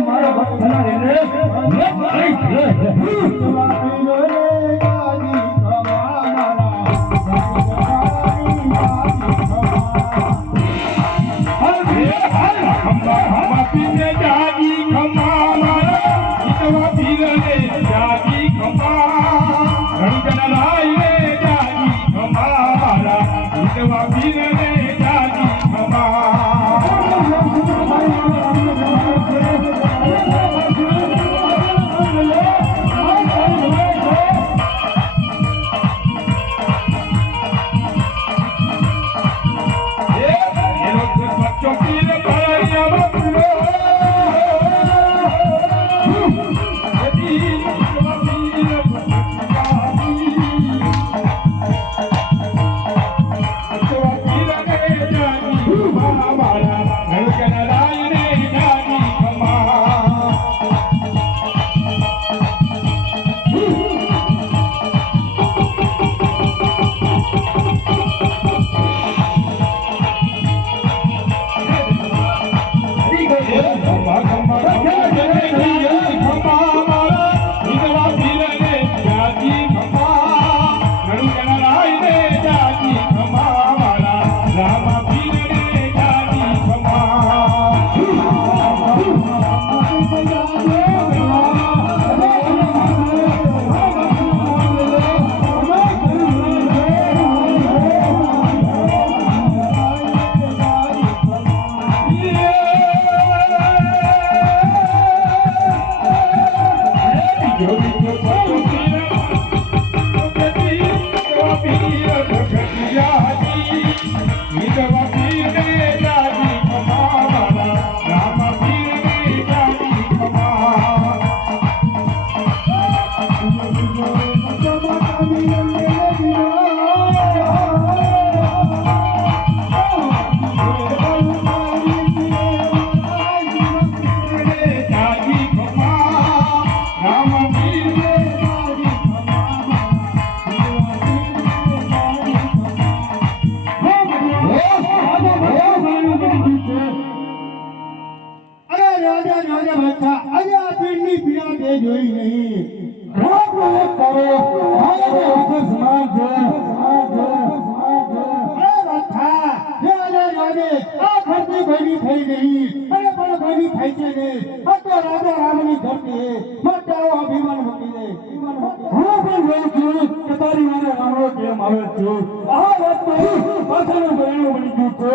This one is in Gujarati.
મારા ભક્તના રેને મેં ગઈ રાજા રાજા બધા આજે આ પીરની પીડા તે જોઈ નહીં. રોગ રોગ કરો. રાજા રાજે આ ધરતી ભેગી થઈ નહીં અરે પણ ભેગી થઈ છે ને. આ તો રાજા રામની ધરતી મટાવો અભિમાન મૂકી દે. હું પણ જોઉં છું કે તારી મારે રામડો કેમ આવે છે? આ વાતમાં પાછળનું પરિણામ બની ગયું છે.